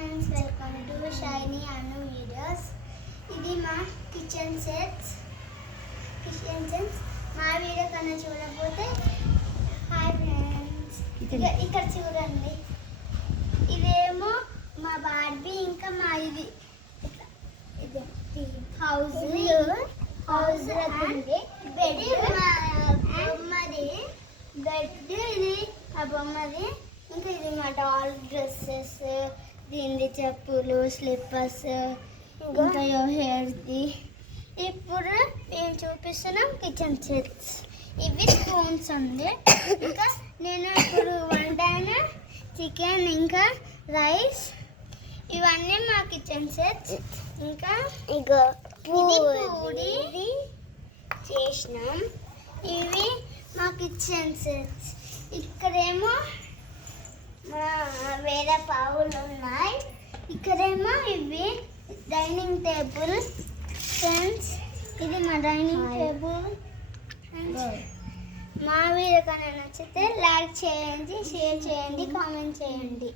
Friends, welcome to shiny Anu videos. ఇది మా kitchen sets. మా వీడియో కన్నా చూడకపోతే హాయ్ ఫ్రెండ్స్, ఇక్కడ చూడండి. ఇదేమో మా బార్బీ, ఇంకా మా ఇది హౌస్ బెడ్, మా బొమ్మది బెడ్, ఇది ఆ బొమ్మది. ఇంకా ఇది మా డాల్ డ్రెస్సెస్, దీనిది చెప్పులు, స్లిప్పర్స్, ఇంకా హెయిర్ది. ఇప్పుడు మేము చూపిస్తున్నాం కిచెన్ సెట్స్. ఇవి స్పూన్స్ ఉంది. ఇంకా నేను ఇప్పుడు వండాను చికెన్, ఇంకా రైస్. ఇవన్నీ మా కిచెన్ సెట్స్. ఇంకా పూరి చేసినాం. ఇవి మా కిచెన్ సెట్స్. ఇక్కడేమో వేరే పావులు ఉన్నాయి. ఇక్కడేమో ఇవి డైనింగ్ టేబుల్ ఫ్రెండ్స్. ఇది మా డైనింగ్ టేబుల్. మా వీడియో కన్నా నచ్చితే లైక్ చేయండి, షేర్ చేయండి, కామెంట్ చేయండి.